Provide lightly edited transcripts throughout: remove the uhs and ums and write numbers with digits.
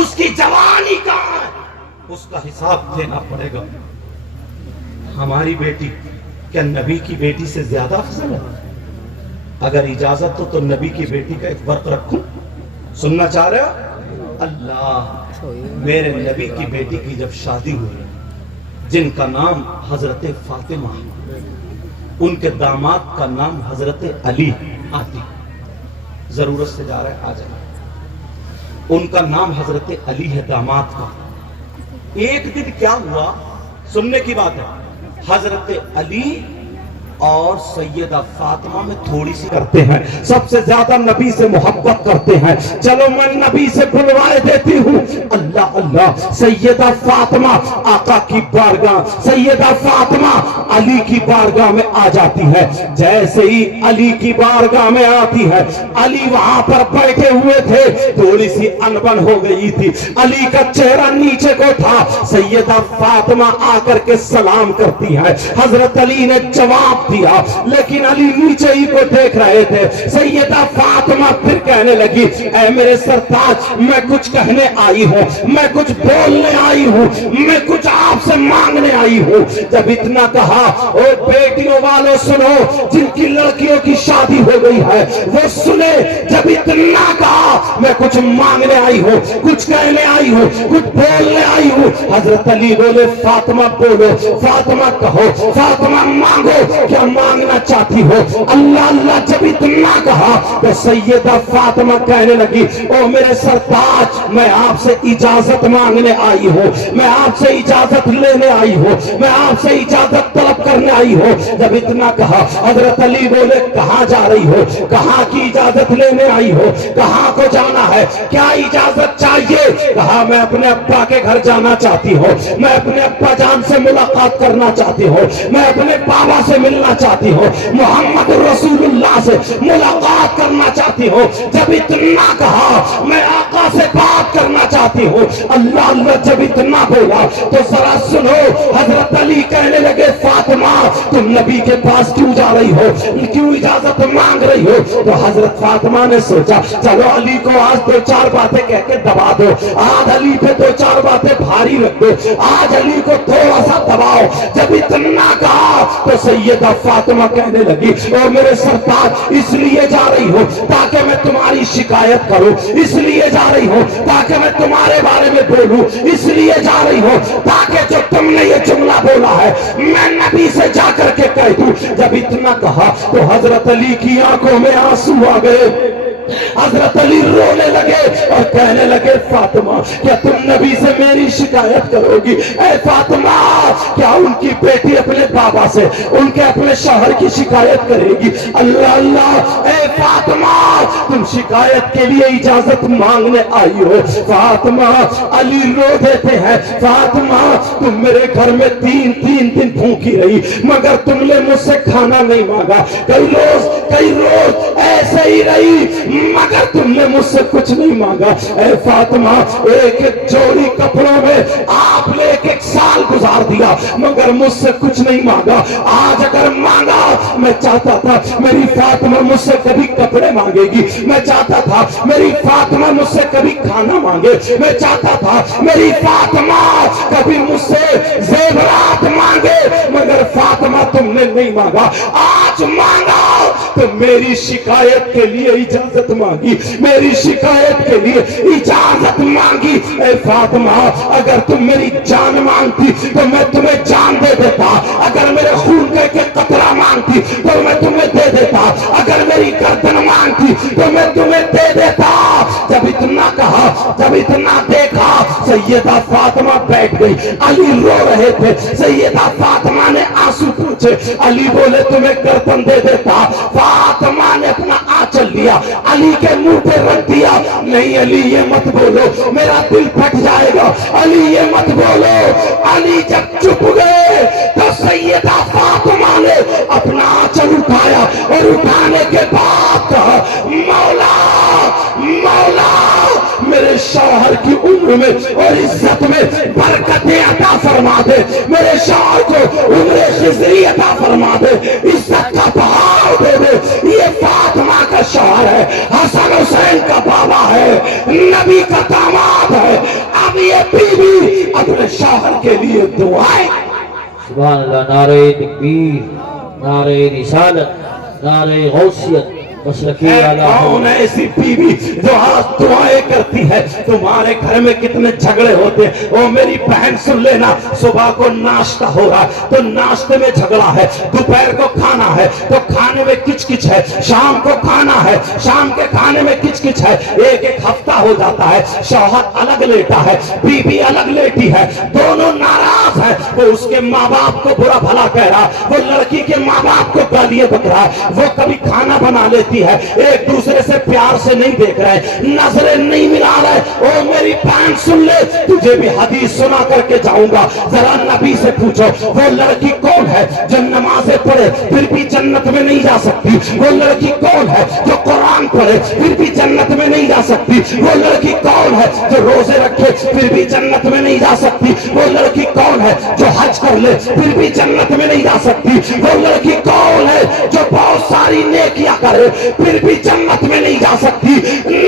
اس کی جوانی کہاں ہے، اس کا حساب دینا پڑے گا۔ ہماری بیٹی کیا نبی کی بیٹی سے زیادہ افضل ہے؟ اگر اجازت ہو تو نبی کی بیٹی کا ایک فرق رکھوں، سننا چاہ رہے ہو؟ اللہ، میرے نبی کی بیٹی کی جب شادی ہوئی، جن کا نام حضرت فاطمہ، ان کے داماد کا نام حضرت علی آتی، ضرورت سے جا رہے آ جائیں، ان کا نام حضرت علی ہے داماد کا۔ ایک دن کیا ہوا، سننے کی بات ہے، حضرت علی اور سیدہ فاطمہ میں تھوڑی سی کرتے ہیں، سب سے زیادہ نبی سے محبت کرتے ہیں، چلو میں نبی سے بلوائے دیتی ہوں۔ اللہ اللہ، سیدہ فاطمہ آقا کی بارگاہ، سیدہ فاطمہ علی کی بارگاہ میں آ جاتی ہے۔ جیسے ہی علی کی بارگاہ میں آتی ہے، علی وہاں پر بیٹھے ہوئے تھے، تھوڑی سی انبن ہو گئی تھی، علی کا چہرہ نیچے کو تھا، سیدہ فاطمہ آ کر کے سلام کرتی ہے، حضرت علی نے جواب دیا، لیکن علی نیچے ہی کو دیکھ رہے تھے۔ سیدہ فاطمہ پھر کہنے لگی، اے میرے سرتاج، میں کچھ کہنے آئی ہوں، میں کچھ بولنے آئی ہوں، میں کچھ آپ سے مانگنے آئی ہوں۔ جب اتنا کہا، او بیٹیوں والوں سنو، جن کی لڑکیوں کی شادی ہو گئی ہے وہ سنے، جب اتنا کہا میں کچھ مانگنے آئی ہوں، کچھ کہنے آئی ہوں، کچھ بولنے آئی ہوں۔ حضرت علی بولے، فاطمہ بولو، فاطمہ کہو، فاطمہ مانگو، کیا مانگنا چاہتی ہو؟ اللہ اللہ جب اتنا کہا تو سیدہ فاطمہ کہنے لگی، او میرے سرتاج، میں آپ سے اجازت مانگنے آئی ہوں، میں آپ سے اجازت لینے آئی ہوں، میں آپ سے اجازت طلب کرنے آئی ہوں۔ جب اتنا کہا حضرت علی بولے، کہاں جا رہی ہو؟ کہاں کی اجازت لینے آئی ہو؟ کہاں کو جانا ہے؟ کیا اجازت چاہیے؟ کہا، میں اپنے ابا کے گھر جانا چاہتی ہوں، میں اپنے ابا جان سے ملاقات کرنا چاہتی ہوں، میں اپنے بابا سے ملنا چاہتی ہوں، محمد رسول اللہ سے ملاقات کرنا چاہتی ہوں۔ جب اتنا کہا، میں آقا سے بات کرنا چاہتی ہوں، اللہ اللہ جب اتنا بولا تو ذرا سنو، حضرت علی کہنے لگے، فاطمہ تم نبی کے پاس کیوں جا رہی ہو، کیوں اجازت مانگ رہی ہو؟ تو حضرت فاطمہ نے سوچا، چلو علی کو آج دو چار باتیں کہہ کے دبا دو، آج علی پہ دو چار باتیں بھاری رکھ دو، آج علی کو تھوڑا سا دباؤ۔ جب اتنا کہا تو سیدہ فاطمہ کہنے لگی، او میرے سرتاج، اس لیے جا رہی ہو تاکہ میں تمہاری شکایت کروں، اس لیے جا رہی ہو تاکہ میں تمہارے بارے میں بولوں، اس لیے جا رہی ہو تاکہ جو تم نے یہ جملہ بولا ہے میں نبی سے جا کر کے کہہ دوں۔ جب اتنا کہا تو حضرت علی کی آنکھوں میں آنسو آ گئے، حضرت علی رونے لگے اور کہنے لگے، فاطمہ کیا تم نبی سے میری شکایت کرو گی؟ اے فاطمہ، کیا ان کی بیٹی اپنے بابا سے، ان کے اپنے شوہر کی شکایت کرے گی؟ اللہ اللہ، اے فاطمہ تم شکایت کے لیے اجازت مانگنے آئی ہو؟ فاطمہ، علی رو دیتے ہیں، فاطمہ تم میرے گھر میں تین دن بھوکی رہی مگر تم نے مجھ سے کھانا نہیں مانگا، کئی روز ایسے ہی رہی مگر تم نے مجھ سے کچھ نہیں مانگا۔ اے فاطمہ، ایک جوڑی کپڑوں میں آپ نے ایک سال گزار دیا مگر مجھ سے کچھ نہیں مانگا۔ آج اگر مانگا، میں چاہتا تھا میری فاطمہ مجھ سے کبھی کپڑے مانگے گی، میں چاہتا تھا میری فاطمہ مجھ سے کبھی کھانا مانگے، میں چاہتا تھا میری فاطمہ کبھی مجھ سے زیورات مانگے، مگر فاطمہ تم نے نہیں مانگا۔ آج مانگا تو میری شکایت کے لیے اجازت مانگی، میری شکایت کے لیے اجازت مانگی۔ اے فاطمہ، اگر تم میری جان مانگتی تو میں تمہیں جان دے دیتا، اگر میرے خون کا ایک قطرہ مانگتی تو میں تمہیں دے دیتا، اگر میری گردن مانگتی تو میں تمہیں دے دیتا۔ جب اتنا کہا، جب اتنا دیکھا، سیدہ فاطمہ بیٹھ گئی، علی رو رہے تھے، سیدہ فاطمہ نے آنسو پوچھے، علی بولے تمہیں گردن دے دیتا۔ فاطمہ نے اپنا آنچل لیا، علی کے منہ پہ رکھ دیا، نہیں علی یہ مت بولو، میرا دل پھٹ جائے گا، علی یہ مت بولو۔ علی جب چپ گئے تو سیدہ فاطمہ نے اپنا آنچل اٹھایا اور اٹھانے کے بعد کہا، مولا مولا میرے شوہر کی عمر میں اور عزت میں برکتیں عطا فرما دے، میرے شوہر کو عمر خضری عطا فرما دے، عزت کا بہاؤ دے دے۔ یہ فاطمہ کا شوہر ہے، حسن حسین کا بابا ہے، نبی کا داماد ہے، बीवी अपने शौहर के लिए दुआएं। सुभान अल्लाह। नारे तकबीर, नारे रिसालत, नारे गौसियत, कौन है ऐसी बीवी जो आज दुआएं करती है? तुम्हारे घर में कितने झगड़े होते हैं। ओ मेरी बहन सुन लेना, सुबह को नाश्ता हो रहा है तो नाश्ते में झगड़ा है, दोपहर को खाना है तो खाने में किचकिच है, शाम को खाना है, शाम के खाने में किचकिच है। एक एक हफ्ता हो जाता है, शौहर अलग लेटा है, बीवी अलग लेटी है, दोनों नाराज है। वो उसके माँ बाप को बुरा भला कह रहा, वो लड़की के माँ बाप को गालियां बक रहा है, वो कभी खाना बना लेती है, एक दूसरे से प्यार से नहीं देख रहे, नजरें नहीं मिला रहे। ओ मेरी बहन सुन ले, तुझे भी हदीस सुना करके जाऊंगा, जरा नबी से पूछो वो लड़की कौन है जो नमाजें पढ़े फिर भी जन्नत में नहीं जा सकती? वो लड़की कौन है जो कुरान पढ़े फिर भी जन्नत में नहीं जा सकती? वो लड़की कौन है जो रोजे रखे फिर भी जन्नत में नहीं जा सकती? वो लड़की कौन है जो हज कर ले फिर भी जन्नत में नहीं जा सकती? वो लड़की कौन है जो बहुत सारी नेकियां करे फिर भी जन्नत में नहीं जा सकती?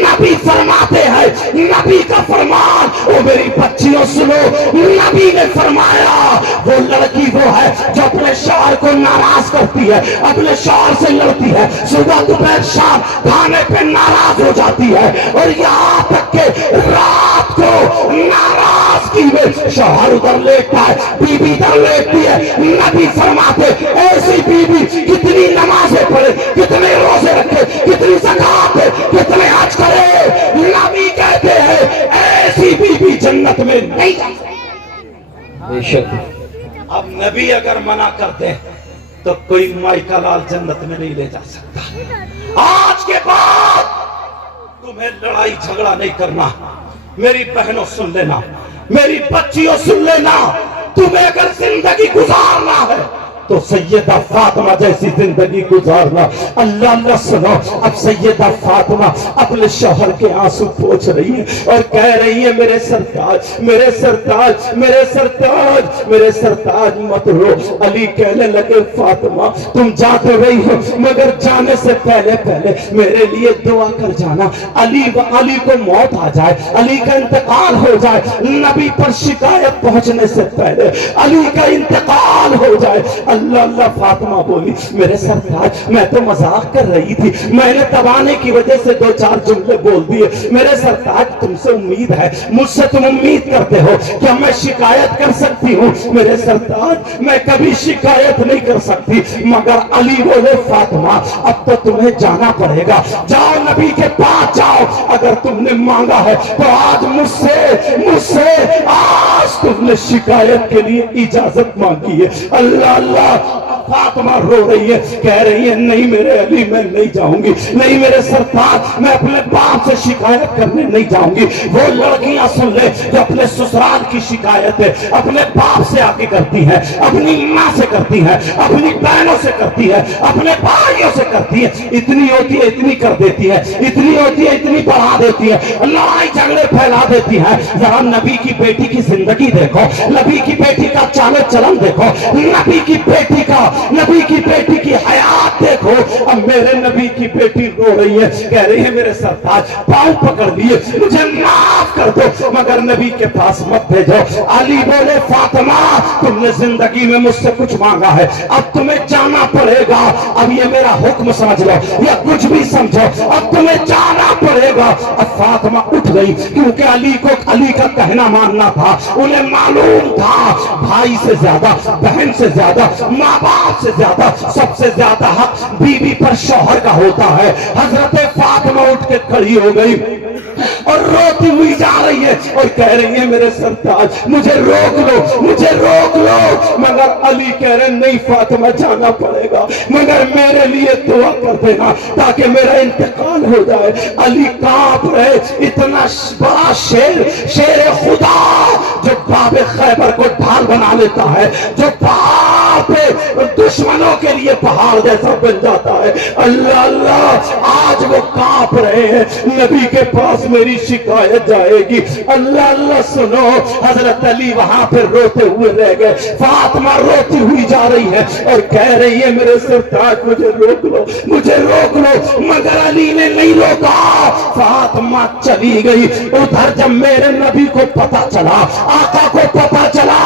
नबी फरमाते हैं, नबी का फरमान, ओ मेरी बच्चियों सुनो, नबी ने फरमाया वो लड़की वो है जो अपने शौहर को नाराज करती है, अपने शौहर से लड़ती है, सुबह दोपहर शाम खाने पे नाराज हो जाती है, और यहाँ तक के रात को नाराजगी में शौहर उधर लेटता है, बीबी इधर लेटती है। नबी फरमाते ऐसी बीबी कितनी नमाजें पढ़े, कितने रोजे रखे, कितनी ज़कात दे, कितने हज करे, नबी कहते हैं ऐसी बीबी जन्नत में नहीं जा सकती। बेशक। अब नबी अगर मना करते हैं तो कोई माइका लाल जन्नत में नहीं ले जा सकता। आज के बाद तुम्हें लड़ाई झगड़ा नहीं करना। मेरी बहनों सुन लेना, मेरी बच्चियों सुन लेना, तुम्हें अगर जिंदगी गुजारना है तो सैयदा फातिमा जैसी जिंदगी गुजारना। अल्लाह अल्लाह सुनो, अब सैयदा फातिमा अपने शौहर के आंसू पोंछ रही है और कह रही है मेरे सरताज, मेरे सरताज, मेरे सरताज, मेरे सरताज मत रो। अली कहने लगे फातिमा तुम जा तो रही हो मगर जाने से पहले पहले मेरे लिए दुआ कर जाना। अली को मौत आ जाए, अली का इंतकाल हो जाए, नबी पर शिकायत पहुंचने से पहले अली का इंतकाल हो जाए। अल्लाह अल्लाह फातिमा बोली मेरे सरताज मैं तो मजाक कर रही थी, मैंने दबाने की वजह से दो चार जुमले बोल दिए। मेरे सरताज तुमसे उम्मीद है, मुझसे तुम उम्मीद करते हो क्या मैं शिकायत कर सकती हूँ? मेरे सरताज मैं कभी शिकायत नहीं कर सकती। मगर अली बोले फातिमा अब तो तुम्हें जाना पड़ेगा, जाओ नबी के पास जाओ, अगर तुमने मांगा है तो आज मुझसे आज तुमने शिकायत के लिए इजाजत मांगी है। अल्लाह अल्लाह फातिमा रो रही है, कह रही है नहीं मेरे अली मैं नहीं जाऊंगी, नहीं मेरे सरताज मैं अपने बाप से शिकायत करने नहीं जाऊंगी। वो लड़कियां सुन ले जो अपने ससुराल की शिकायत है अपने बाप से आके करती है, अपनी माँ से करती है, अपनी बहनों से करती है, अपने भाइयों से करती है, इतनी होती है इतनी कर देती है, इतनी होती है इतनी बढ़ा देती है, लड़ाई झगड़े फैला देती है। जरा नबी की बेटी की जिंदगी देखो, नबी की बेटी का चाल चलन देखो, नबी की बेटी की हयात देखो। अब मेरे नबी की बेटी रो रही है, कह रही है मेरे सरताज पांव पकड़ लिए मुझे माफ कर दो मगर नबी के पास मत भेजो। अली बोले फातिमा तुमने जिंदगी में मुझसे कुछ मांगा है, अब तुम्हें जाना पड़ेगा। अब ये मेरा हुक्म समझ लो या कुछ भी समझो, अब तुम्हें जाना पड़ेगा। अब फातिमा उठ गई क्योंकि अली का कहना मानना था। उन्हें मालूम था भाई से ज्यादा, बहन से ज्यादा, माँ बाप से ज्यादा, सबसे ज्यादा हक बीवी पर शौहर का होता है। हजरत फातिमा उठ के खड़ी हो गई और रोती हुई जा रही है और कह रही है मेरे सरताज मुझे रोक लो, मुझे रोक लो। मगर अली कह रहे नहीं फातिमा जाना पड़ेगा मगर मेरे लिए दुआ कर देना ताकि मेरा इंतकाल हो जाए। अली कांप रहे, इतना बड़ा शेर खुदा जो बाबे खैबर को ढाल बना लेता है, जो वहां पे दुश्मनों के लिए पहाड़ जैसा बन जाता है। अल्लाह अल्लाह, आज वो कांप रहे हैं, नबी के पास मेरी शिकायत जाएगी। अल्लाह अल्लाह, सुनो, हजरत अली वहां पे रोते हुए रह गए। फातिमा रोती हुई जा रही है और कह रही है मेरे सरताज मुझे रोक लो, मुझे रोक लो, मगर अली ने नहीं रोका। फातिमा चली गई। उधर जब मेरे नबी को पता चला, आका को पता चला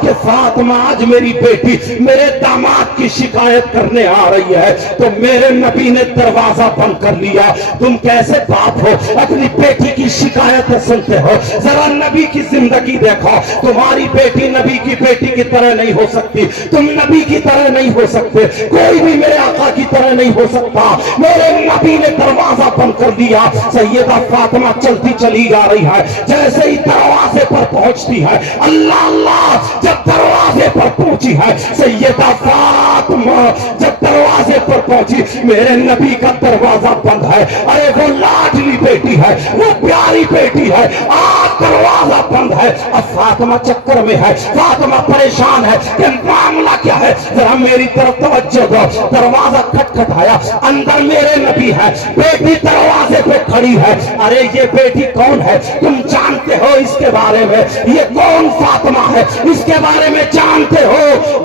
कि फातिमा आज मेरी बेटी, मेरे दामाद की शिकायत करने आ रही है, तो मेरे नबी ने दरवाजा बंद कर लिया। तुम कैसे बाप हो, अपनी बेटी की शिकायत सुनते हो? जरा नबी की जिंदगी देखो। तुम्हारी बेटी नबी की बेटी की तरह नहीं हो सकती, तुम नबी की तरह नहीं हो सकते, कोई भी मेरे आका की तरह नहीं हो सकता। मेरे नबी ने दरवाजा बंद कर दिया। सैयदा फातिमा चलती चली जा रही है। जैसे ही दरवाजे पर पहुंचती है, अल्लाह अल्लाह, जब दरवाजे पर पहुंची है सैयदा फातिमा, जब दरवाजे पर पहुंची, मेरे नबी का दरवाजा बंद है। अरे वो लाडली बेटी है, वो प्यारी बेटी है, आज दरवाजा बंद है। अब फातिमा चक्कर में है, फातिमा परेशान है कि मामला क्या है, जरा मेरी तरफ तवज्जो दो। दरवाजा खटखटाया, अंदर मेरे नबी है, बेटी दरवाजे पे खड़ी है। अरे ये बेटी कौन है, तुम जानते हो इसके बारे में? ये कौन फातिमा है, इसके बारे में जानते हो?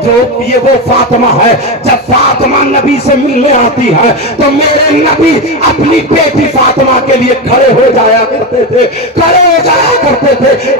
जो ये वो फातिमा है, जब फातिमा नबी से मिलने आती है तो मेरे नबी अपनी बेटी फातिमा के लिए खड़े हो जाया करते थे, खड़े हो जाया करते थे।